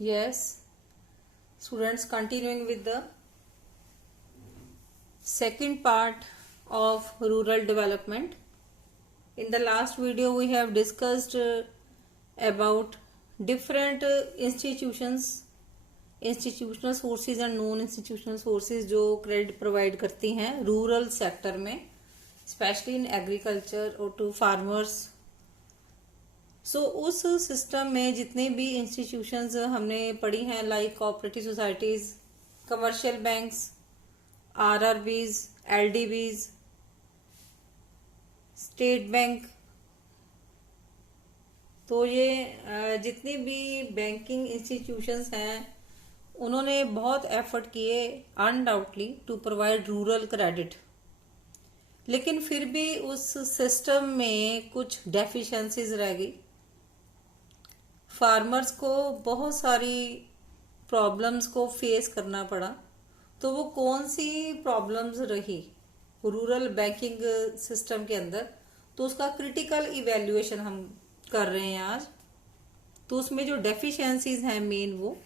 Yes, students, continuing with the second part of rural development. In the last video we have discussed about different institutional sources and non institutional sources जो credit provide करती हैं rural sector में, especially in agriculture or to farmers. सो उस system में जितने भी institutions हमने पढ़ी हैं like cooperative societies, commercial banks, RRBs, LDBs, state bank, तो ये जितनी भी बैंकिंग इंस्टीट्यूशंस हैं उन्होंने बहुत एफर्ट किए undoubtedly to provide rural credit, लेकिन फिर भी उस सिस्टम में कुछ डेफिशिएंसीज रह गई। फार्मर्स को बहुत सारी प्रॉब्लम्स को फेस करना पड़ा। तो वो कौन सी प्रॉब्लम्स रही रूरल बैंकिंग सिस्टम के अंदर, तो उसका क्रिटिकल इवैल्यूएशन हम कर रहे हैं आज। तो उसमें जो डेफिशिएंसीज हैं मेन वो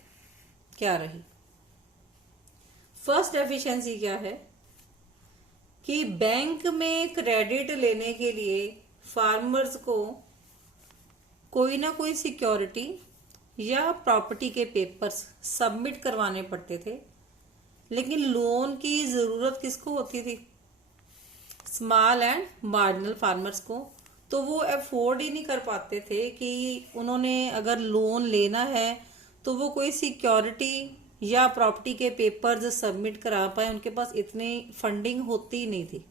क्या रही। फर्स्ट डेफिशिएंसी क्या है कि बैंक में क्रेडिट लेने के लिए फार्मर्स को कोई ना कोई सिक्योरिटी या प्रॉपर्टी के पेपर्स सबमिट करवाने पड़ते थे, लेकिन लोन की जरूरत किसको होती थी? स्मॉल एंड मार्जिनल फार्मर्स को। तो वो अफोर्ड ही नहीं कर पाते थे कि उन्होंने अगर लोन लेना है तो वो कोई सिक्योरिटी या प्रॉपर्टी के पेपर्स सबमिट करा पाए, उनके पास इतनी फंडिंग होती नहीं थी।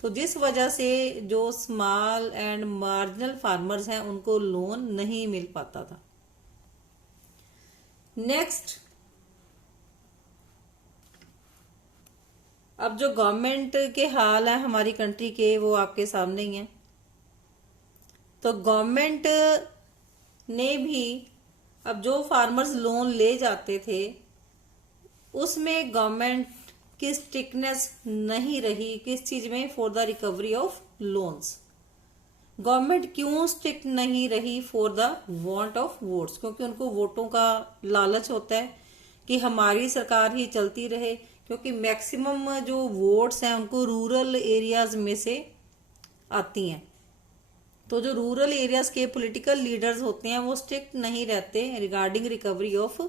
तो जिस वजह से जो स्मॉल एंड मार्जिनल फार्मर्स हैं उनको लोन नहीं मिल पाता था। नेक्स्ट, अब जो गवर्नमेंट के हाल है हमारी कंट्री के वो आपके सामने ही है। तो गवर्नमेंट ने भी अब जो फार्मर्स लोन ले जाते थे उसमें गवर्नमेंट की स्ट्रिक्टनेस नहीं रही। किस चीज में? For the recovery of loans. Government क्यों स्ट्रिक्ट नहीं रही? For the want of votes, क्योंकि उनको वोटों का लालच होता है कि हमारी सरकार ही चलती रहे, क्योंकि मैक्सिमम जो वोट्स हैं उनको रूरल एरियाज में से आती हैं। तो जो रूरल एरियाज के पॉलिटिकल लीडर्स होते हैं वो स्ट्रिक्ट नहीं रहते रिगार्डिंग रिकवरी ऑफ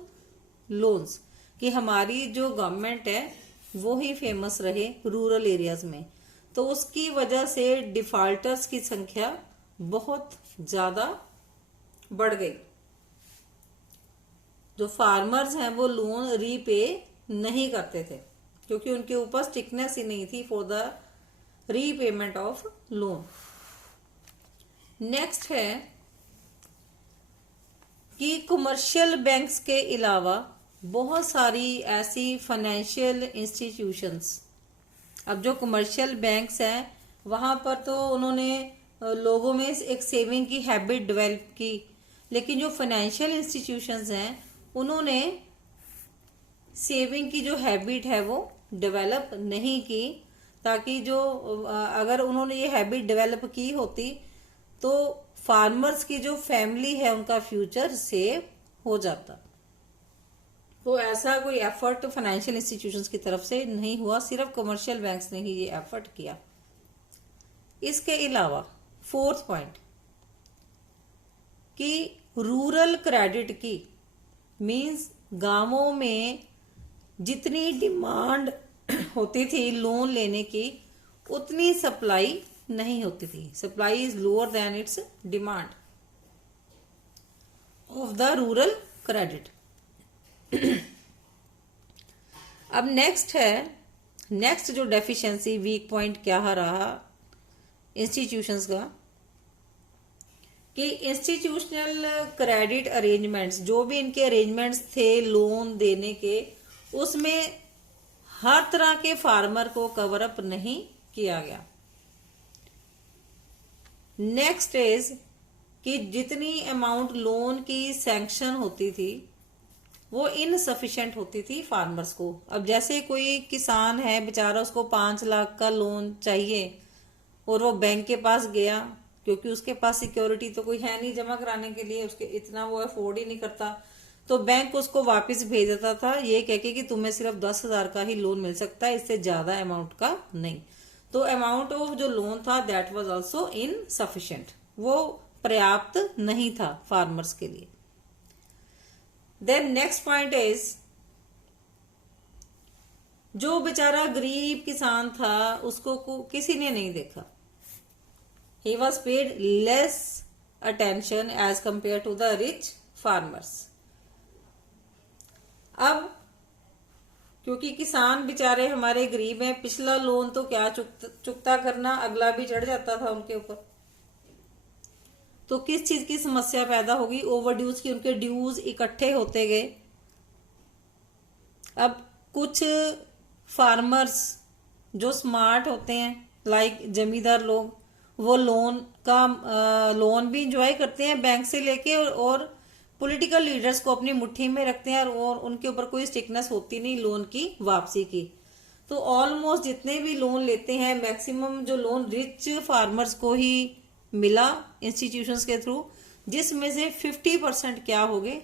लोन्स, कि हमारी जो गवर्नमेंट है वो ही फेमस रहे रूरल एरियाज में। तो उसकी वजह से डिफॉल्टर्स की संख्या बहुत ज्यादा बढ़ गई। जो फार्मर्स हैं वो लोन रीपे नहीं करते थे क्योंकि उनके ऊपर स्ट्रिक्टनेस ही नहीं थी for the repayment of loan. Next है कि कमर्शियल बैंक्स के अलावा बहुत सारी ऐसी फाइनेंशियल इंस्टीट्यूशंस, अब जो कमर्शियल बैंक्स हैं वहां पर तो उन्होंने लोगों में एक सेविंग की हैबिट डेवलप की, लेकिन जो फाइनेंशियल इंस्टीट्यूशंस हैं उन्होंने सेविंग की जो हैबिट है वो डेवलप नहीं की, ताकि जो अगर उन्होंने ये हैबिट डेवलप की होती तो फार्मर्स की जो फैमिली है उनका फ्यूचर सेव हो जाता। तो ऐसा कोई एफर्ट फाइनेंशियल इंस्टीट्यूशंस की तरफ से नहीं हुआ, सिर्फ कमर्शियल बैंक्स ने ही ये एफर्ट किया। इसके अलावा फोर्थ पॉइंट कि रूरल क्रेडिट की मींस गांवों में जितनी डिमांड होती थी लोन लेने की उतनी सप्लाई नहीं होती थी। Supply is lower than it's demand of the rural credit. अब नेक्स्ट जो डेफिशिएंसी वीक पॉइंट क्या रहा इंस्टीट्यूशंस का, कि इंस्टीट्यूशनल क्रेडिट अरेंजमेंट्स, जो भी इनके अरेंजमेंट्स थे लोन देने के, उसमें हर तरह के फार्मर को कवर अप नहीं किया गया। नेक्स्ट इज कि जितनी अमाउंट लोन की सैंक्शन होती थी वो इनसफिशिएंट होती थी फार्मर्स को। अब जैसे कोई किसान है बेचारा, उसको 5 लाख का लोन चाहिए और वो बैंक के पास गया, क्योंकि उसके पास सिक्योरिटी तो कोई है नहीं जमा कराने के लिए, उसके इतना वो अफोर्ड ही नहीं करता। तो बैंक उसको वापस भेज देता था ये कह के कि तुम्हें सिर्फ 10,000 का ही लोन मिल सकता है, इससे ज्यादा अमाउंट का नहीं। तो अमाउंट ऑफ जो लोन था दैट वाज आल्सो इनसफिशिएंट, वो पर्याप्त नहीं था फार्मर्स के लिए। देन नेक्स्ट पॉइंट इज, जो बेचारा गरीब किसान था उसको किसी ने नहीं देखा। He was paid less attention as compare to the rich farmers. अब क्योंकि किसान बेचारे हमारे गरीब हैं, पिछला लोन तो क्या चुकता करना, अगला भी चढ़ जाता था उनके ऊपर। तो किस चीज की समस्या पैदा होगी? ओवरड्यूज की, उनके ड्यूज इकट्ठे होते गए। अब कुछ फार्मर्स जो स्मार्ट होते हैं, लाइक जमींदार लोग, वो लोन भी इंजॉय करते हैं बैंक से लेके, और पॉलिटिकल लीडर्स को अपनी मुट्ठी में रखते हैं, और उनके ऊपर कोई स्ट्रिक्टनेस होती नहीं लोन की वापसी की। तो ऑलमोस्ट जितने भी लोन लेते हैं, मैक्सिमम जो लोन रिच फार्मर्स को ही मिला इंस्टीट्यूशंस के थ्रू, जिसमें से 50% क्या हो गए?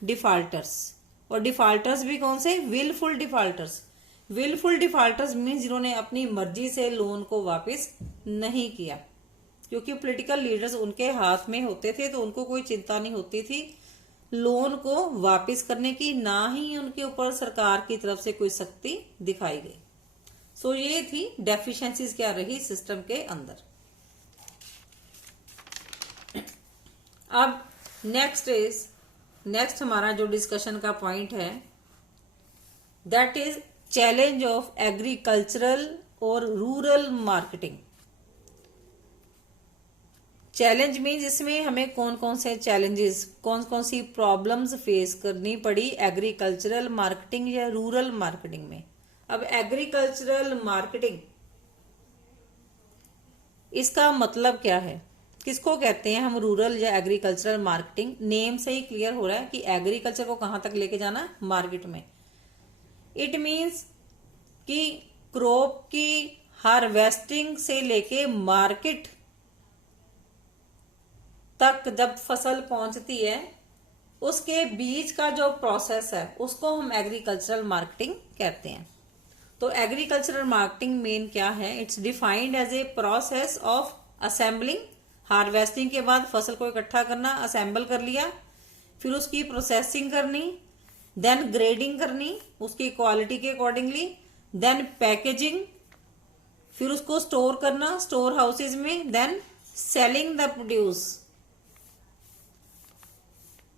डिफॉल्टर्स। और डिफॉल्टर्स भी कौन से? Wilful defaulters. Wilful defaulters means जिन्होंने अपनी मर्जी से लोन को वापस नहीं किया, क्योंकि पॉलिटिकल लीडर्स उनके हाथ में होते थे, तो उनको कोई चिंता नहीं होती थी लोन को वापस करने की, ना ही उनके ऊपर सरकार की तरफ से कोई सख्ती दिखाई गई। सो ये थी डेफिशिएंसीज क्या रही सिस्टम के अंदर। अब नेक्स्ट हमारा जो डिस्कशन का पॉइंट है that is challenge of agricultural और रूरल मार्केटिंग। चैलेंज मीन्स इसमें हमें कौन कौन से चैलेंजेस, कौन कौन सी प्रॉब्लम्स फेस करनी पड़ी एग्रीकल्चरल मार्केटिंग या रूरल मार्केटिंग में। अब एग्रीकल्चरल मार्केटिंग, इसका मतलब क्या है, किसको कहते हैं हम रूरल या एग्रीकल्चरल मार्केटिंग? नेम से ही क्लियर हो रहा है कि एग्रीकल्चर को कहां तक लेके जाना? मार्केट में। इट मीन्स कि क्रॉप की हार्वेस्टिंग से लेके मार्केट तक जब फसल पहुंचती है, उसके बीच का जो प्रोसेस है उसको हम एग्रीकल्चरल मार्केटिंग कहते हैं। तो एग्रीकल्चरल मार्केटिंग मेन क्या है? It's defined as a process of assembling. Harvesting के बाद फसल को इकट्ठा करना, असेंबल कर लिया, फिर उसकी प्रोसेसिंग करनी, देन ग्रेडिंग करनी उसकी क्वालिटी के अकॉर्डिंगली, देन पैकेजिंग, फिर उसको स्टोर करना स्टोर हाउसेज में, then selling the produce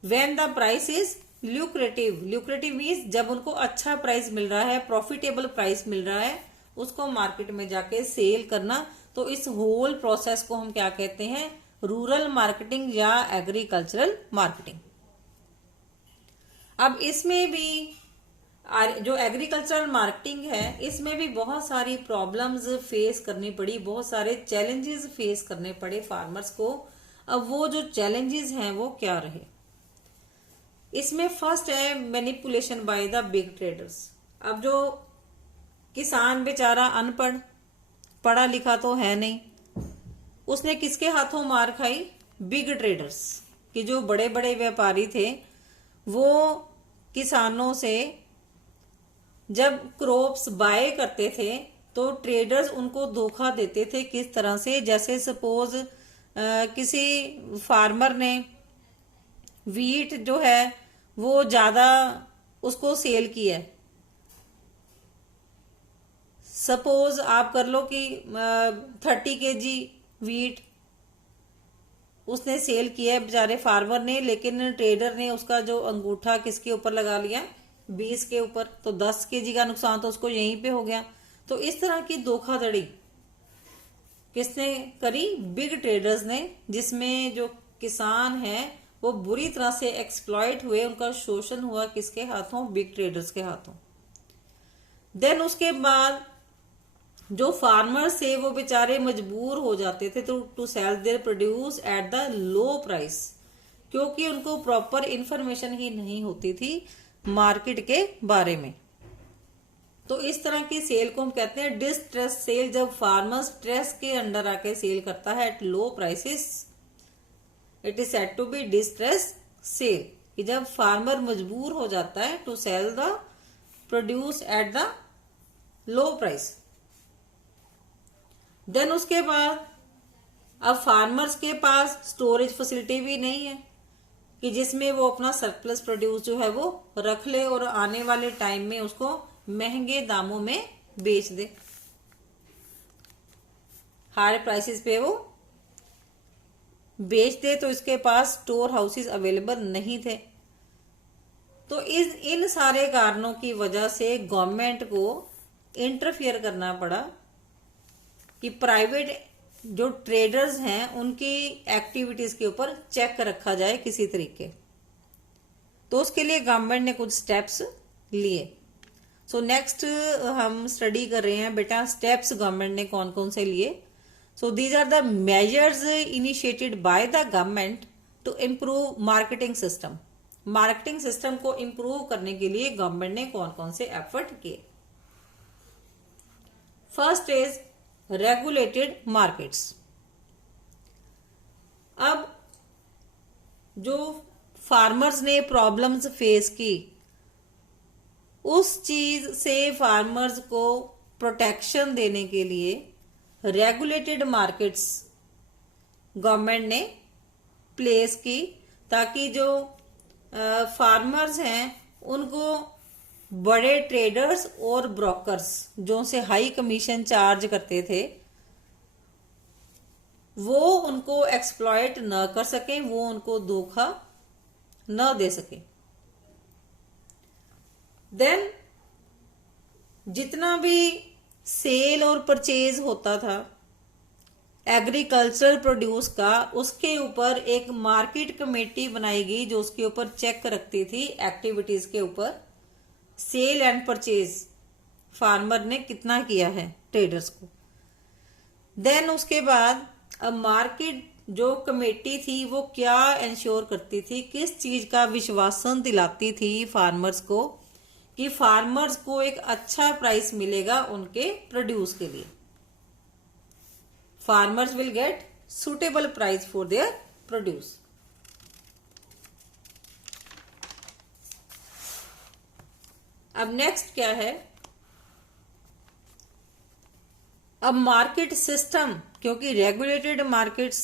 when the price is lucrative. Lucrative means जब उनको अच्छा प्राइस मिल रहा है, प्रॉफिटेबल प्राइस मिल रहा है, उसको मार्केट में जाके सेल करना। तो इस होल प्रोसेस को हम क्या कहते हैं? रूरल मार्केटिंग या एग्रीकल्चरल मार्केटिंग। अब इसमें भी जो एग्रीकल्चरल मार्केटिंग है, इसमें भी बहुत सारी प्रॉब्लम्स फेस करनी पड़ी, बहुत सारे चैलेंजेस फेस करने पड़े फार्मर्स को। अब वो जो चैलेंजेस हैं वो क्या रहे? इसमें फर्स्ट है manipulation by the big traders. अब जो किसान बेचारा अनपढ़, पढ़ा लिखा तो है नहीं, उसने किसके हाथों मार खाई? बिग ट्रेडर्स कि जो बड़े बड़े व्यापारी थे, वो किसानों से जब क्रॉप्स बाय करते थे तो ट्रेडर्स उनको धोखा देते थे। किस तरह से? जैसे सपोज किसी फार्मर ने वीट जो है वो ज्यादा उसको सेल किया है, सपोज आप कर लो कि 30 kg वीट उसने सेल किया है बेचारे फार्मर ने, लेकिन ट्रेडर ने उसका जो अंगूठा किसके ऊपर लगा लिया? 20 के ऊपर। तो 10 kg का नुकसान तो उसको यहीं पे हो गया। तो इस तरह की धोखाधड़ी किसने करी? बिग ट्रेडर्स ने, जिसमें जो किसान है वो बुरी तरह से एक्सप्लॉइट हुए, उनका शोषण हुआ। किसके हाथों? बिग ट्रेडर्स के हाथों। देन उसके बाद जो फार्मर्स थे वो बेचारे मजबूर हो जाते थे to sell their produce at the low price, क्योंकि उनको प्रॉपर इंफॉर्मेशन ही नहीं होती थी मार्केट के बारे में। तो इस तरह की सेल को हम कहते हैं डिस्ट्रेस सेल। जब फार्मर स्ट्रेस के अंडर आके सेल करता है at low prices, it is said to be distress sale. कि जब फार्मर मजबूर हो जाता है to sell the produce at the low price. Then उसके बाद अब फार्मर्स के पास स्टोरेज फैसिलिटी भी नहीं है कि जिसमें वो अपना सरप्लस प्रोड्यूस जो है वो रख ले और आने वाले टाइम में उसको महंगे दामों में बेच दे, हाई प्राइसेस पे वो बेच दे। तो इसके पास स्टोर हाउसेस अवेलेबल नहीं थे। तो इन सारे कारणों की वजह से गवर्नमेंट को इंटरफियर करना पड़ा कि प्राइवेट जो ट्रेडर्स हैं उनकी एक्टिविटीज के ऊपर चेक रखा जाए किसी तरीके। तो उसके लिए गवर्नमेंट ने कुछ स्टेप्स लिए। सो नेक्स्ट हम स्टडी कर रहे हैं बेटा स्टेप्स गवर्नमेंट ने कौन कौन से लिए। So these are the measures initiated by the government to improve marketing system. Marketing system को इम्प्रूव करने के लिए गवर्नमेंट ने कौन कौन से एफर्ट किए। First is regulated markets. अब जो फार्मर्स ने प्रॉब्लम्स फेस की उस चीज से फार्मर्स को प्रोटेक्शन देने के लिए रेगुलेटेड मार्केट्स गवर्नमेंट ने प्लेस की, ताकि जो फार्मर्स हैं उनको बड़े ट्रेडर्स और ब्रोकर्स जो से हाई कमीशन चार्ज करते थे वो उनको एक्सप्लॉइट न कर सके, वो उनको धोखा न दे सके। देन जितना भी सेल और परचेज होता था एग्रीकल्चरल प्रोड्यूस का, उसके ऊपर एक मार्केट कमेटी बनाई गई जो उसके ऊपर चेक रखती थी एक्टिविटीज के ऊपर। सेल एंड परचेज फार्मर ने कितना किया है ट्रेडर्स को। देन उसके बाद अब मार्केट जो कमेटी थी वो क्या इंश्योर करती थी, किस चीज का विश्वासन दिलाती थी फार्मर्स को कि फार्मर्स को एक अच्छा प्राइस मिलेगा उनके प्रोड्यूस के लिए। Farmers will get suitable price for their produce. अब नेक्स्ट क्या है, अब मार्केट सिस्टम, क्योंकि रेगुलेटेड मार्केट्स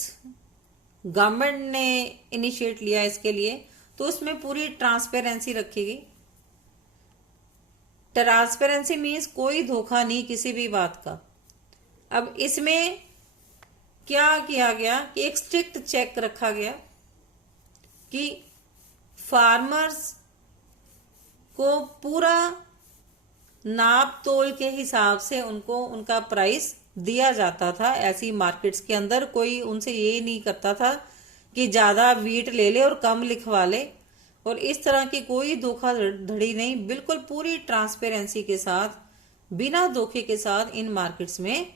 गवर्नमेंट ने इनिशिएट लिया इसके लिए, तो उसमें पूरी ट्रांसपेरेंसी रखेगी। ट्रांसपेरेंसी मीन्स कोई धोखा नहीं किसी भी बात का। अब इसमें क्या किया गया कि एक स्ट्रिक्ट चेक रखा गया कि फार्मर्स को पूरा नाप तोल के हिसाब से उनको उनका प्राइस दिया जाता था। ऐसी मार्केट्स के अंदर कोई उनसे ये नहीं करता था कि ज्यादा वीट ले ले और कम लिखवा ले, और इस तरह की कोई धोखाधड़ी नहीं। बिल्कुल पूरी ट्रांसपेरेंसी के साथ, बिना धोखे के साथ इन मार्केट्स में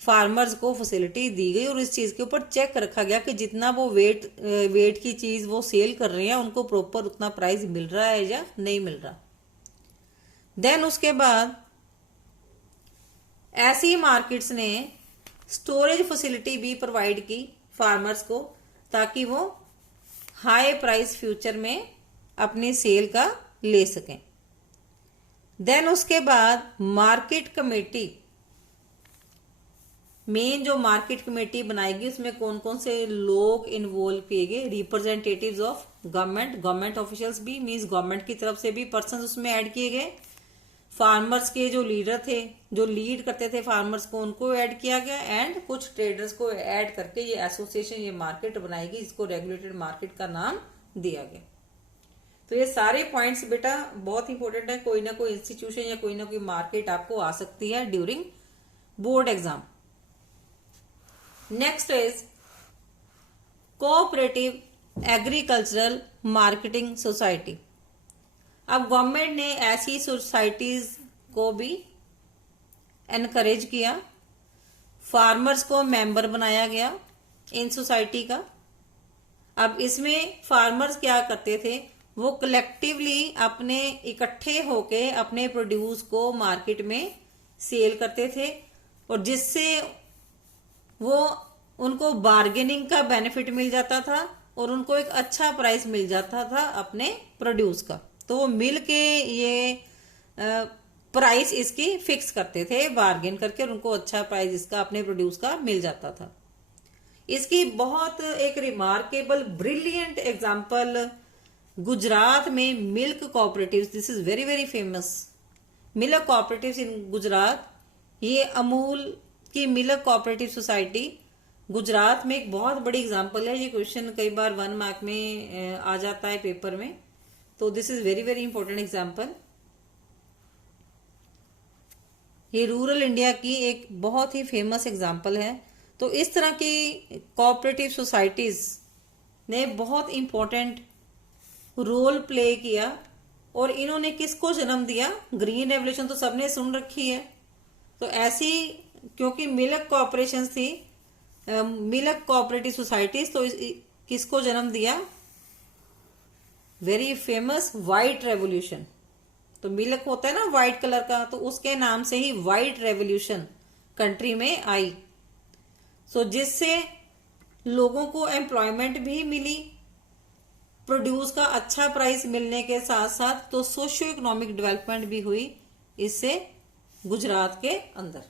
फार्मर्स को फैसिलिटी दी गई और इस चीज के ऊपर चेक रखा गया कि जितना वो वेट की चीज वो सेल कर रहे हैं उनको प्रॉपर उतना प्राइस मिल रहा है या नहीं मिल रहा। देन उसके बाद ऐसी मार्केट्स ने स्टोरेज फैसिलिटी भी प्रोवाइड की फार्मर्स को, ताकि वो हाई प्राइस फ्यूचर में अपनी सेल का ले सकें। देन उसके बाद मार्केट कमेटी, मेन जो मार्केट कमेटी बनाएगी उसमें कौन कौन से लोग इन्वॉल्व किए गए, रिप्रेजेंटेटिव्स ऑफ गवर्नमेंट ऑफिशियल्स भी, मींस गवर्नमेंट की तरफ से भी पर्सन उसमें ऐड किए गए। फार्मर्स के जो लीडर थे, जो लीड करते थे फार्मर्स को, उनको ऐड किया गया, एंड कुछ ट्रेडर्स को ऐड करके ये एसोसिएशन, ये मार्केट बनाएगी, इसको रेगुलेटेड मार्केट का नाम दिया गया। तो ये सारे पॉइंट्स बेटा बहुत इंपॉर्टेंट है। कोई ना कोई इंस्टीट्यूशन या कोई ना कोई मार्केट आपको आ सकती है during board exam. Next is cooperative agricultural marketing society. अब गवर्नमेंट ने ऐसी सोसाइटीज को भी एनकरेज किया, फार्मर्स को मेंबर बनाया गया इन सोसाइटी का। अब इसमें फार्मर्स क्या करते थे, वो कलेक्टिवली अपने इकट्ठे होके अपने प्रोड्यूस को मार्केट में सेल करते थे, और जिससे वो उनको बार्गेनिंग का बेनिफिट मिल जाता था और उनको एक अच्छा प्राइस मिल जाता था अपने प्रोड्यूस का। तो वो मिल के ये प्राइस इसकी फिक्स करते थे बार्गेन करके, और उनको अच्छा प्राइस इसका अपने प्रोड्यूस का मिल जाता था। इसकी बहुत एक रिमार्केबल ब्रिलियंट एग्जांपल गुजरात में milk cooperatives, this is very very famous, milk cooperatives in Gujarat. ये अमूल की मिल्क कोऑपरेटिव सोसाइटी गुजरात में एक बहुत बड़ी एग्जांपल है। ये क्वेश्चन कई बार 1 मार्क में आ जाता है पेपर में, तो this is very very important example. ये रूरल इंडिया की एक बहुत ही फेमस एग्जांपल है। तो इस तरह की कोऑपरेटिव सोसाइटीज ने बहुत इंपॉर्टेंट रोल प्ले किया, और इन्होंने किसको जन्म दिया? ग्रीन रेवोल्यूशन तो सबने सुन रखी है। तो ऐसी, क्योंकि मिल्क कॉर्पोरेशन थी, मिल्क कोऑपरेटिव सोसाइटीज, तो किसको जन्म दिया? Very famous white revolution. तो मिल्क होता है ना व्हाइट कलर का, तो उसके नाम से ही व्हाइट रेवोल्यूशन कंट्री में आई। सो जिससे लोगों को एम्प्लॉयमेंट भी मिली, प्रोड्यूस का अच्छा प्राइस मिलने के साथ साथ तो सोशियो इकोनॉमिक डेवलपमेंट भी हुई इससे गुजरात के अंदर।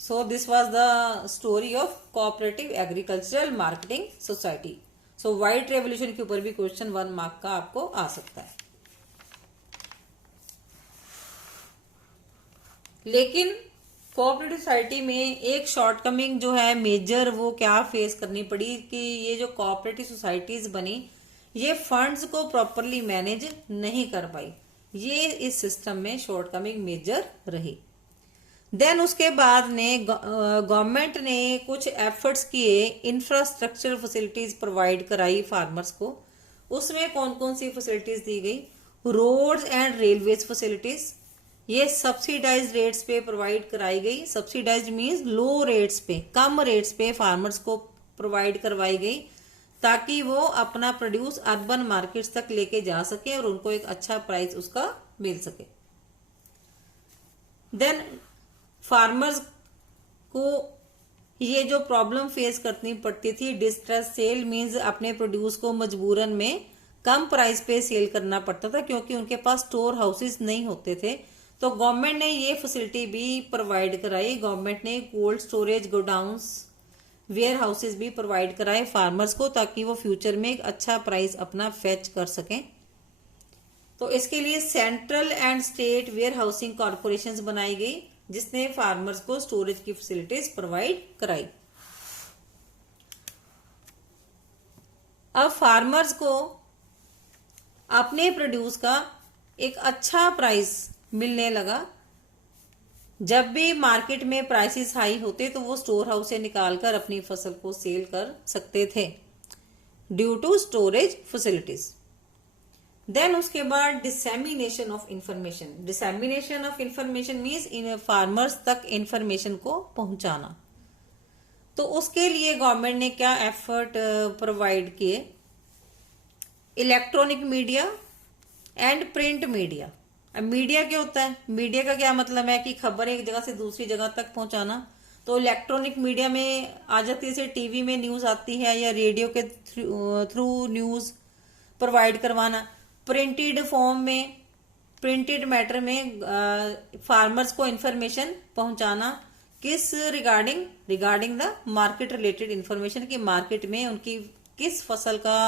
So this was the story of cooperative agricultural marketing society. So white revolution के ऊपर भी क्वेश्चन 1 मार्क का आपको आ सकता है। लेकिन कोऑपरेटिव सोसाइटी में एक शॉर्टकमिंग जो है मेजर, वो क्या फेस करनी पड़ी कि ये जो कोऑपरेटिव सोसाइटीज बनी, ये फंड्स को प्रॉपरली मैनेज नहीं कर पाई। ये इस सिस्टम में शॉर्टकमिंग मेजर रही। देन उसके बाद ने गवर्नमेंट ने कुछ एफर्ट्स किए, इंफ्रास्ट्रक्चर फैसिलिटीज प्रोवाइड कराई फार्मर्स को। उसमें कौन कौन सी फैसिलिटीज दी गई? रोड्स एंड रेलवेज फैसिलिटीज, ये सब्सिडाइज रेट्स पे प्रोवाइड कराई गई। सब्सिडाइज मींस लो रेट्स पे, कम रेट्स पे फार्मर्स को प्रोवाइड करवाई गई, ताकि वो अपना प्रोड्यूस अर्बन मार्केट्स तक लेके जा सके और उनको एक अच्छा प्राइस उसका मिल सके। देन फार्मर्स को ये जो प्रॉब्लम फेस करनी पड़ती थी, डिस्ट्रेस सेल मींस अपने प्रोड्यूस को मजबूरन में कम प्राइस पे सेल करना पड़ता था, क्योंकि उनके पास स्टोर हाउसेस नहीं होते थे। तो गवर्नमेंट ने ये फैसिलिटी भी प्रोवाइड कराई। गवर्नमेंट ने cold storage, godowns, warehouses भी प्रोवाइड कराए फार्मर्स को, ताकि वो फ्यूचर में एक अच्छा प्राइस अपना फेच कर सकें। तो इसके लिए central and state warehousing corporation बनाई गई, जिसने फार्मर्स को स्टोरेज की फैसिलिटीज प्रोवाइड कराई। अब फार्मर्स को अपने प्रोड्यूस का एक अच्छा प्राइस मिलने लगा। जब भी मार्केट में प्राइसेस हाई होते तो वो स्टोर हाउस से निकालकर अपनी फसल को सेल कर सकते थे due to storage facilities. Then उसके बाद dissemination of information. Dissemination of information means इन फार्मर्स तक इंफॉर्मेशन को पहुंचाना। तो उसके लिए गवर्नमेंट ने क्या एफर्ट प्रोवाइड किए? Electronic media and print media. अब मीडिया क्या होता है? मीडिया का क्या मतलब है कि खबर एक जगह से दूसरी जगह तक पहुंचाना। तो इलेक्ट्रॉनिक मीडिया में आ जाती है, जैसे टीवी में न्यूज आती है या रेडियो के थ्रू न्यूज प्रोवाइड करवाना। प्रिंटेड फॉर्म में, प्रिंटेड मैटर में फार्मर्स को इंफॉर्मेशन पहुंचाना, किस regarding the market related information, कि मार्केट में उनकी किस फसल का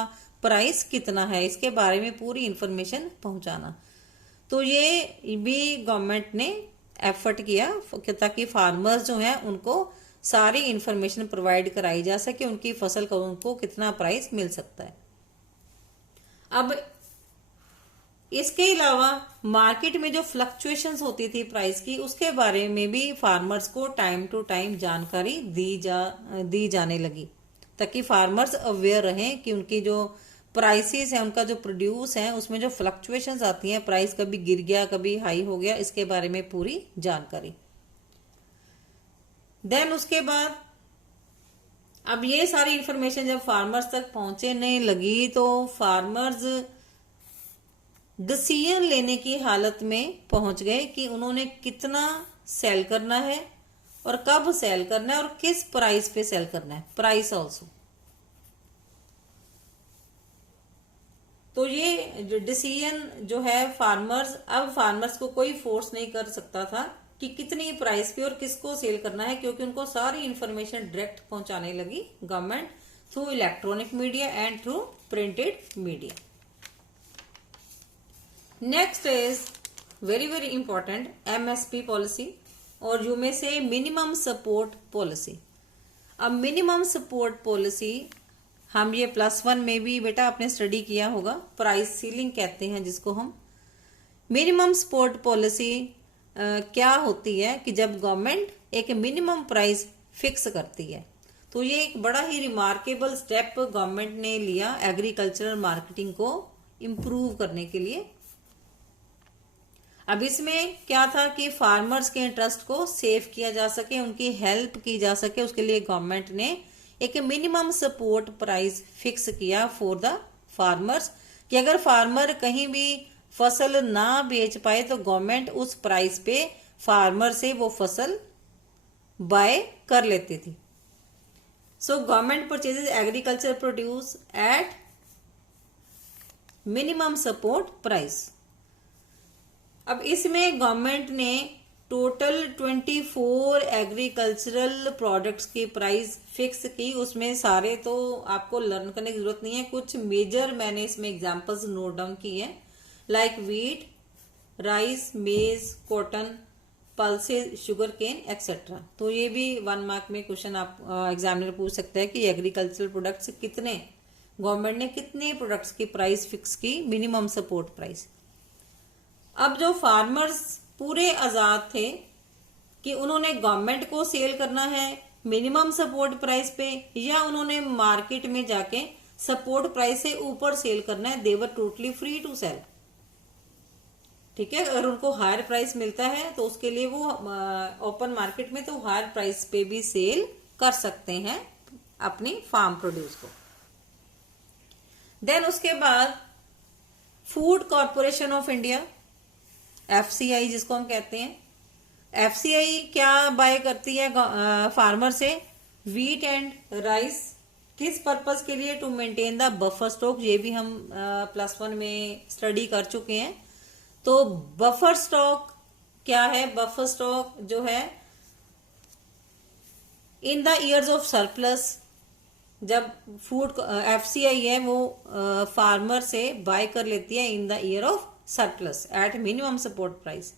प्राइस कितना है, इसके बारे में पूरी इंफॉर्मेशन पहुंचाना। तो ये भी गवर्नमेंट ने एफर्ट किया ताकि फार्मर्स जो हैं उनको सारी इंफॉर्मेशन प्रोवाइड कराई जा सके, उनकी फसल का उनको कितना प्राइस मिल सकता है। अब इसके अलावा मार्केट में जो फ्लक्चुएशंस होती थी प्राइस की, उसके बारे में भी फार्मर्स को टाइम टू टाइम जानकारी दी जाने लगी, ताकि फार्मर्स अवेयर रहें कि उनकी जो प्राइसेस है, उनका जो प्रोड्यूस है, उसमें जो फ्लक्चुएशंस आती हैं, प्राइस कभी गिर गया कभी हाई हो गया, इसके बारे में पूरी जानकारी। देन उसके बाद अब ये सारी इंफॉर्मेशन जब फार्मर्स तक पहुंचने लगी तो फार्मर्स डिसीजन लेने की हालत में पहुंच गए कि उन्होंने कितना सेल करना है और कब सेल करना है और किस प्राइस पे सेल करना है, प्राइस ऑल्सो। तो ये जो डिसीजन जो है फार्मर्स, अब फार्मर्स को कोई फोर्स नहीं कर सकता था कि कितनी प्राइस पे और किसको सेल करना है, क्योंकि उनको सारी इंफॉर्मेशन डायरेक्ट पहुंचाने लगी government through electronic media and through printed media. Next is very very important MSP policy, और यू में से मिनिमम सपोर्ट पॉलिसी। अब मिनिमम सपोर्ट पॉलिसी हम ये +1 में भी बेटा आपने स्टडी किया होगा, प्राइस सीलिंग कहते हैं जिसको हम। मिनिमम सपोर्ट पॉलिसी क्या होती है कि जब गवर्नमेंट एक मिनिमम प्राइस फिक्स करती है, तो ये एक बड़ा ही रिमार्केबल स्टेप गवर्नमेंट ने लिया एग्रीकल्चरल मार्केटिंग को इम्प्रूव करने के लिए। अब इसमें क्या था कि फार्मर्स के इंटरेस्ट को सेव किया जा सके, उनकी हेल्प की जा सके, उसके लिए गवर्नमेंट ने एक मिनिमम सपोर्ट प्राइस फिक्स किया फॉर द फार्मर्स, कि अगर फार्मर कहीं भी फसल ना बेच पाए तो गवर्नमेंट उस प्राइस पे फार्मर से वो फसल बाय कर लेती थी। So government purchases agriculture produce at minimum support price. अब इसमें गवर्नमेंट ने टोटल 24 एग्रीकल्चरल प्रोडक्ट्स की प्राइस फिक्स की। उसमें सारे तो आपको लर्न करने की जरूरत नहीं है, कुछ मेजर मैंने इसमें एग्जांपल्स नोट डाउन किए हैं, like wheat, rice, maize, cotton, pulses, sugarcane etcetera. तो ये भी 1 मार्क में क्वेश्चन आप एग्जामिनर पूछ सकता है कि एग्रीकल्चरल प्रोडक्ट्स कितने, गवर्नमेंट ने कितने प्रोडक्ट्स की प्राइस फिक्स की, मिनिमम सपोर्ट प्राइस। अब जो फार्मर्स पूरे आजाद थे कि उन्होंने गवर्नमेंट को सेल करना है मिनिमम सपोर्ट प्राइस पे, या उन्होंने मार्केट में जाके सपोर्ट प्राइस से ऊपर सेल करना है, they were totally free to sell. ठीक है, अगर उनको हायर प्राइस मिलता है तो उसके लिए वो ओपन मार्केट में तो हायर प्राइस पे भी सेल कर सकते हैं अपनी फार्म प्रोड्यूस को। देन उसके बाद food corporation of India, FCI जिसको हम कहते हैं, FCI क्या बाय करती है फार्मर से, वीट एंड राइस, किस पर्पस के लिए, to maintain the buffer stock. ये भी हम +1 में स्टडी कर चुके हैं। तो बफर स्टॉक क्या है, बफर स्टॉक जो है in the years of surplus, जब फूड FCI है वो फार्मर से बाय कर लेती है in the year of surplus at minimum support price,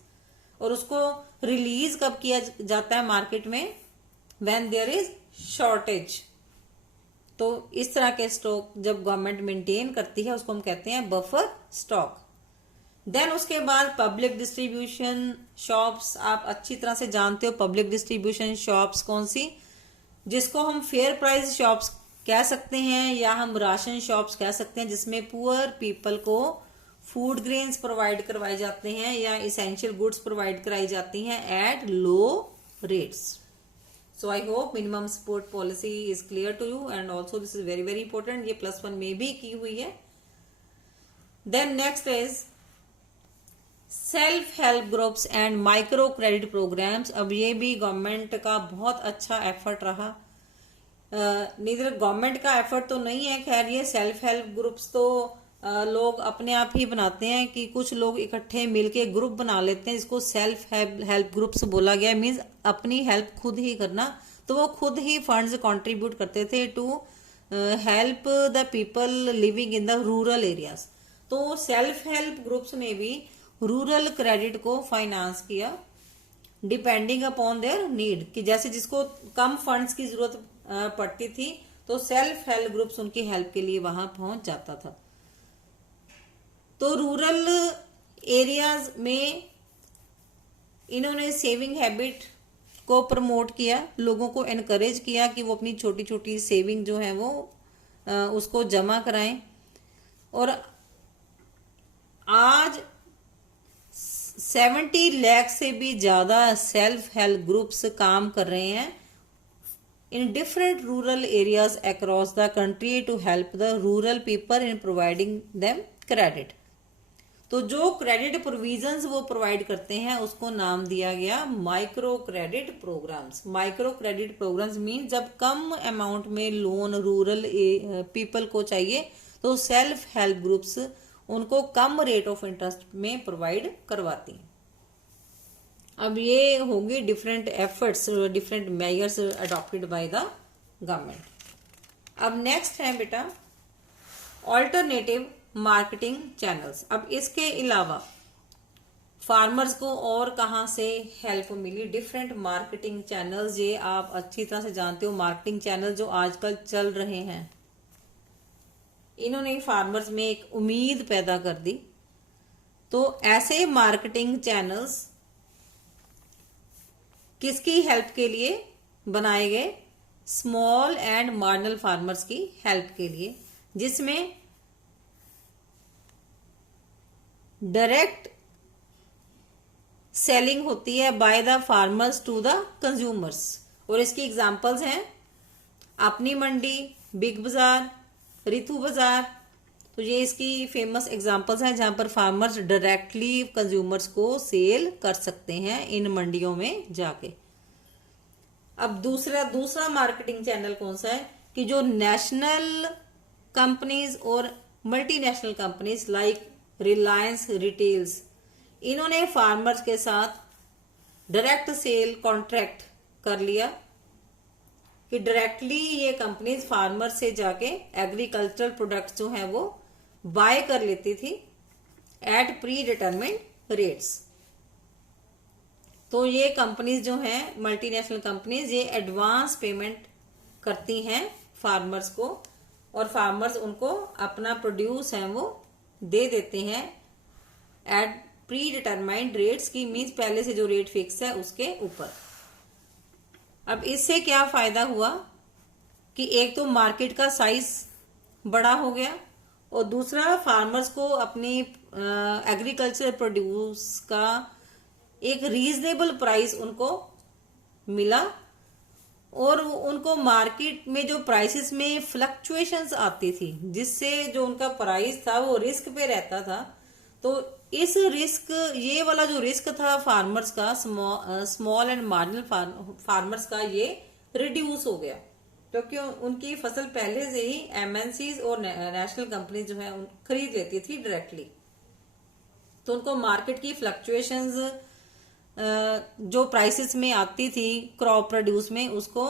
और उसको रिलीज कब किया जाता है मार्केट में, व्हेन देयर इज शॉर्टेज। तो इस तरह के स्टॉक जब गवर्नमेंट मेंटेन करती है उसको हम कहते हैं बफर स्टॉक। देन उसके बाद पब्लिक डिस्ट्रीब्यूशन शॉप्स, आप अच्छी तरह से जानते हो पब्लिक डिस्ट्रीब्यूशन शॉप्स कौन सी, जिसको हम फेयर प्राइस शॉप्स कह सकते हैं या हम राशन शॉप्स कह सकते हैं, जिसमें पुअर पीपल को फूड ग्रेन्स प्रोवाइड करवाए जाते हैं या इसेंशियल गुड्स प्रोवाइड कराई जाती हैं at low rates. So I hope minimum support policy is clear to you, and also this is very very important, ये +1 में भी की हुई है। Then next is self help groups and micro credit programmes. अब ये भी गवर्नमेंट का बहुत अच्छा एफर्ट रहा, नीदर गवर्नमेंट का एफर्ट तो नहीं है, खैर ये सेल्फ हेल्प ग्रुप्स तो लोग अपने आप ही बनाते हैं कि कुछ लोग इकट्ठे मिलके ग्रुप बना लेते हैं, जिसको सेल्फ हेल्प ग्रुप्स बोला गया, मींस अपनी हेल्प खुद ही करना। तो वो खुद ही फंड्स कंट्रीब्यूट करते थे to help the people living in the rural areas. तो सेल्फ हेल्प ग्रुप्स ने भी रूरल क्रेडिट को फाइनेंस किया डिपेंडिंग अपॉन देयर नीड, कि जैसे जिसको कम फंड्स की जरूरत पड़ती थी तो सेल्फ हेल्प ग्रुप्स उनकी हेल्प के लिए वहां पहुंच जाता था। तो रूरल एरियाज में इन्होंने सेविंग हैबिट को प्रमोट किया, लोगों को एनकरेज किया कि वो अपनी छोटी छोटी सेविंग जो है वो उसको जमा कराएं। और आज 70 लाख से भी ज्यादा सेल्फ हेल्प ग्रुप्स काम कर रहे हैं in different rural areas across the country to help the rural people in providing them credit। तो जो क्रेडिट प्रोविजंस वो प्रोवाइड करते हैं उसको नाम दिया गया micro credit programmes. Micro credit programmes mean जब कम अमाउंट में लोन रूरल पीपल को चाहिए तो सेल्फ हेल्प ग्रुप्स उनको कम रेट ऑफ इंटरेस्ट में प्रोवाइड करवाती हैं। अब ये होंगी different efforts, different measures adopted by the government. अब नेक्स्ट है बेटा ऑल्टरनेटिव मार्केटिंग चैनल्स। अब इसके अलावा फार्मर्स को और कहाँ से हेल्प मिली? डिफरेंट मार्केटिंग चैनल्स, ये आप अच्छी तरह से जानते हो, मार्केटिंग चैनल जो आजकल चल रहे हैं, इन्होंने फार्मर्स में एक उम्मीद पैदा कर दी। तो ऐसे मार्केटिंग चैनल्स किसकी हेल्प के लिए बनाए गए? स्मॉल एंड मार्जिनल फार्मर्स की हेल्प के लिए, जिसमें डायरेक्ट सेलिंग होती है by the farmers to the consumers. और इसकी एग्जांपल्स हैं अपनी मंडी, बिग बाजार, रितु बाजार। तो ये इसकी फेमस एग्जांपल्स हैं जहां पर फार्मर्स डायरेक्टली कंज्यूमर्स को सेल कर सकते हैं इन मंडियों में जाके। अब दूसरा मार्केटिंग चैनल कौन सा है कि जो नेशनल कंपनीज और multinational companies like Reliance retails, इन्होंने फार्मर्स के साथ डायरेक्ट सेल कॉन्ट्रैक्ट कर लिया कि डायरेक्टली ये कंपनीज फार्मर से जाके एग्रीकल्चरल प्रोडक्ट्स जो हैं वो बाय कर लेती थी एट प्री डिटरमिन्ड रेट्स। तो ये कंपनीज जो हैं मल्टीनेशनल कंपनीज, ये एडवांस पेमेंट करती हैं फार्मर्स को और फार्मर्स उनको अपना प्रोड्यूस है वो दे देते हैं एट प्री डिटरमाइंड रेट्स की, मीन्स पहले से जो रेट फिक्स है उसके ऊपर। अब इससे क्या फायदा हुआ कि एक तो मार्केट का साइज बड़ा हो गया और दूसरा फार्मर्स को अपनी एग्रीकल्चर प्रोड्यूस का एक रीजनेबल प्राइस उनको मिला। और उनको मार्केट में जो प्राइसेस में फ्लक्चुएशंस आती थी, जिससे जो उनका प्राइस था वो रिस्क पे रहता था, तो इस रिस्क, ये वाला जो रिस्क था फार्मर्स का, स्मॉल एंड मार्जिनल फार्मर्स का, ये रिड्यूस हो गया क्योंकि उनकी फसल पहले से ही एमएनसीज और नेशनल कंपनी जो है खरीद लेती थी डायरेक्टली। तो उनको मार्केट की फ्लक्चुएशंस जो प्राइसेस में आती थी क्रॉप प्रोड्यूस में, उसको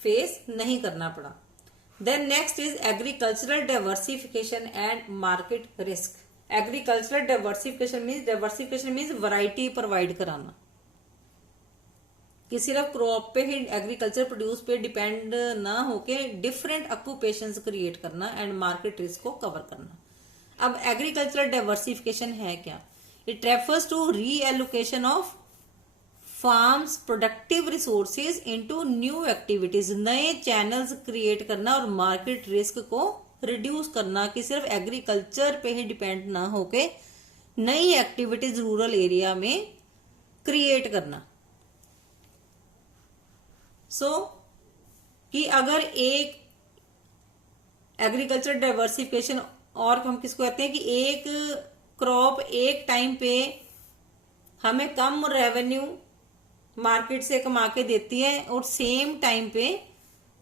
फेस नहीं करना पड़ा। Then next is agricultural diversification and market risk. Agricultural diversification means variety provide कराना, कि सिर्फ क्रॉप पे ही एग्रीकल्चर प्रोड्यूस पे डिपेंड ना होके डिफरेंट ऑक्यूपेशंस क्रिएट करना एंड मार्केट रिस्क को कवर करना। अब एग्रीकल्चरल डाइवर्सिफिकेशन है क्या? It refers to reallocation of farms productive resources into new activities. नए चैनल्स क्रिएट करना और मार्केट रिस्क को रिड्यूस करना, कि सिर्फ एग्रीकल्चर पे ही डिपेंड ना होके नई एक्टिविटीज रूरल एरिया में क्रिएट करना। कि अगर एक एग्रीकल्चर डाइवर्सिफिकेशन, और हम किसको कहते हैं कि एक क्रॉप एक टाइम पे हमें कम रेवेन्यू मार्केट से कमा के देती है और सेम टाइम पे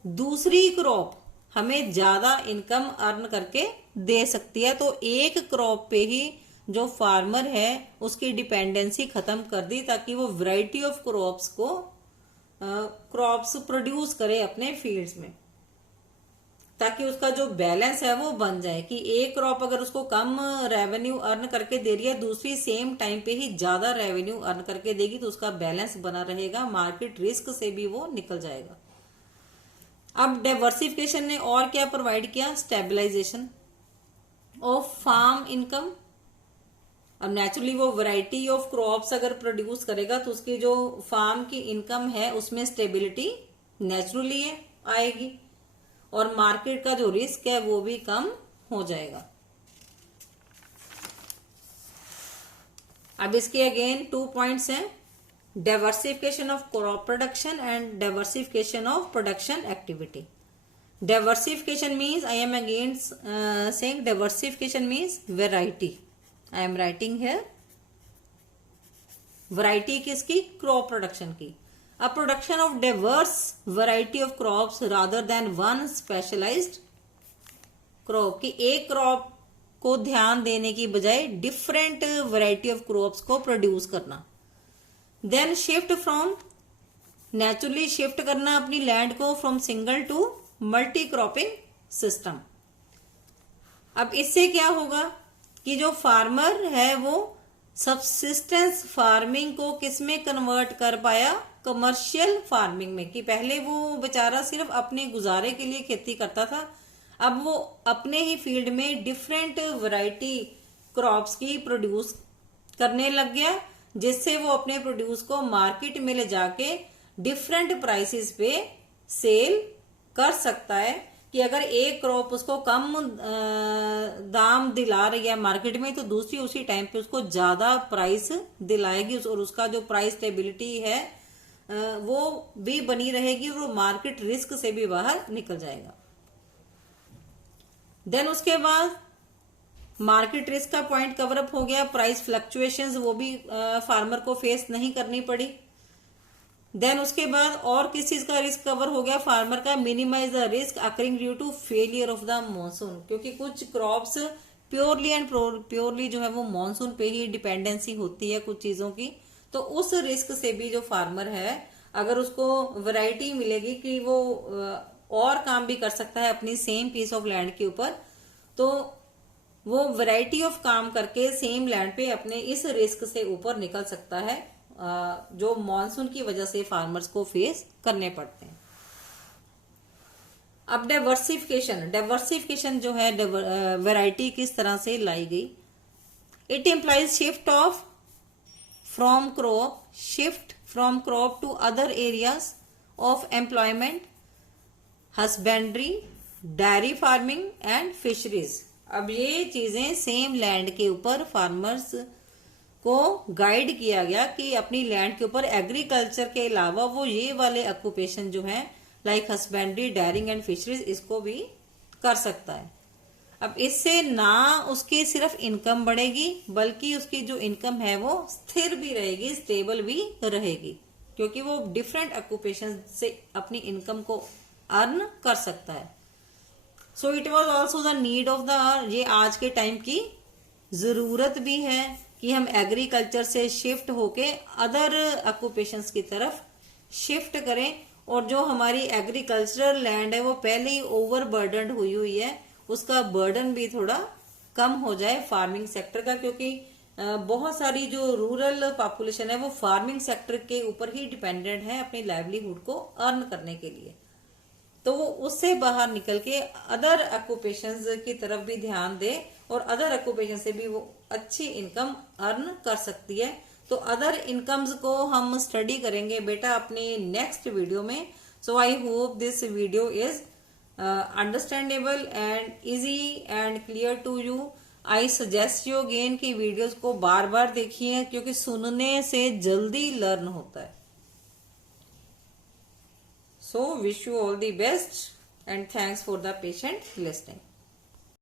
दूसरी क्रॉप हमें ज्यादा इनकम अर्न करके दे सकती है। तो एक क्रॉप पे ही जो फार्मर है उसकी डिपेंडेंसी खत्म कर दी, ताकि वो वैरायटी ऑफ क्रॉप्स प्रोड्यूस करे अपने फील्ड्स में, ताकि उसका जो बैलेंस है वो बन जाए कि एक क्रॉप अगर उसको कम रेवेन्यू अर्न करके दे रही है, दूसरी सेम टाइम पे ही ज्यादा रेवेन्यू अर्न करके देगी, तो उसका बैलेंस बना रहेगा, मार्केट रिस्क से भी वो निकल जाएगा। अब डाइवर्सिफिकेशन ने और क्या प्रोवाइड किया? Stabilisation of farm income. अब नेचुरली वो वैरायटी ऑफ क्रॉप्स अगर प्रोड्यूस करेगा तो उसकी जो फार्म की इनकम है उसमें स्टेबिलिटी नेचुरली आएगी और मार्केट का जो रिस्क है वो भी कम हो जाएगा। अब इसके अगेन 2 पॉइंट्स हैं, diversification of crop production and diversification of production activity. Diversification means, I am again saying diversification means variety. I am writing here variety किसकी? क्रॉप प्रोडक्शन की। A production of diverse variety of crops rather than one specialised crop, की एक crop को ध्यान देने की बजाय different variety of crops को प्रोड्यूस करना। Then shift from, naturally shift करना अपनी लैंड को from single to multi cropping system. अब इससे क्या होगा कि जो फार्मर है वो सबसिस्टेंस फार्मिंग को किसमें कन्वर्ट कर पाया, कमर्शियल फार्मिंग में। कि पहले वो बेचारा सिर्फ अपने गुजारे के लिए खेती करता था, अब वो अपने ही फील्ड में डिफरेंट वैरायटी क्रॉप्स की प्रोड्यूस करने लग गया, जिससे वो अपने प्रोड्यूस को मार्केट में ले जाके डिफरेंट प्राइसेस पे सेल कर सकता है। कि अगर एक क्रॉप उसको कम दाम दिला रही है मार्केट में, तो दूसरी उसी टाइम पे उसको ज्यादा प्राइस दिलाएगी और उसका जो प्राइस स्टेबिलिटी है वो भी बनी रहेगी और वो मार्केट रिस्क से भी बाहर निकल जाएगा। देन उसके बाद मार्केट रिस्क का पॉइंट कवर अप हो गया, प्राइस फ्लक्चुएशंस वो भी फार्मर को फेस नहीं करनी पड़ी। देन उसके बाद और किस चीज का रिस्क कवर हो गया फार्मर का, minimise the risk occurring due to failure of the monsoon. क्योंकि कुछ क्रॉप्स प्योरली जो है वो मॉनसून पे ही डिपेंडेंसी होती है कुछ चीजों की, तो उस रिस्क से भी जो फार्मर है अगर उसको वैरायटी मिलेगी कि वो और काम भी कर सकता है अपनी सेम पीस ऑफ लैंड के ऊपर, तो वो वैरायटी ऑफ काम करके सेम लैंड पे अपने इस रिस्क से ऊपर निकल सकता है जो मॉनसून की वजह से फार्मर्स को फेस करने पड़ते हैं। अब डाइवर्सिफिकेशन जो है वैरायटी किस तरह से लाई गई, it implies shift from crop to other areas of employment, husbandry, dairy farming and fisheries. अब ये चीजें सेम लैंड के ऊपर फार्मर्स को गाइड किया गया कि अपनी लैंड के ऊपर एग्रीकल्चर के अलावा वो ये वाले ऑक्यूपेशन जो है like husbandry, dairying and fisheries इसको भी कर सकता है। अब इससे ना उसकी सिर्फ इनकम बढ़ेगी बल्कि उसकी जो इनकम है वो स्थिर भी रहेगी, स्टेबल भी रहेगी, क्योंकि वो डिफरेंट ऑक्यूपेशन से अपनी इनकम को अर्न कर सकता है। So it was also the need of the, ये आज के टाइम की जरूरत भी है कि हम एग्रीकल्चर से शिफ्ट होके अदर ऑक्यूपेशंस की तरफ शिफ्ट करें, और जो हमारी एग्रीकल्चरल लैंड है वो पहले ही ओवरबर्डन्ड हुई है, उसका बर्डन भी थोड़ा कम हो जाए फार्मिंग सेक्टर का। क्योंकि बहुत सारी जो रूरल पॉपुलेशन है वो फार्मिंग सेक्टर के ऊपर ही डिपेंडेंट है अपनी लाइवलीहुड को अर्न करने के लिए, तो वो उससे बाहर निकल के अदर ऑक्यूपेशंस की तरफ भी ध्यान दे और अदर ऑक्यूपेशन से भी वो अच्छी इनकम अर्न कर सकती है। तो अदर इनकम्स को हम स्टडी करेंगे बेटा अपने नेक्स्ट वीडियो में। So I hope this video is understandable and easy and clear to you. I suggest you again कि वीडियोस को बार बार देखिए, क्योंकि सुनने से जल्दी लर्न होता है। So wish you all the best and thanks for the patient listening.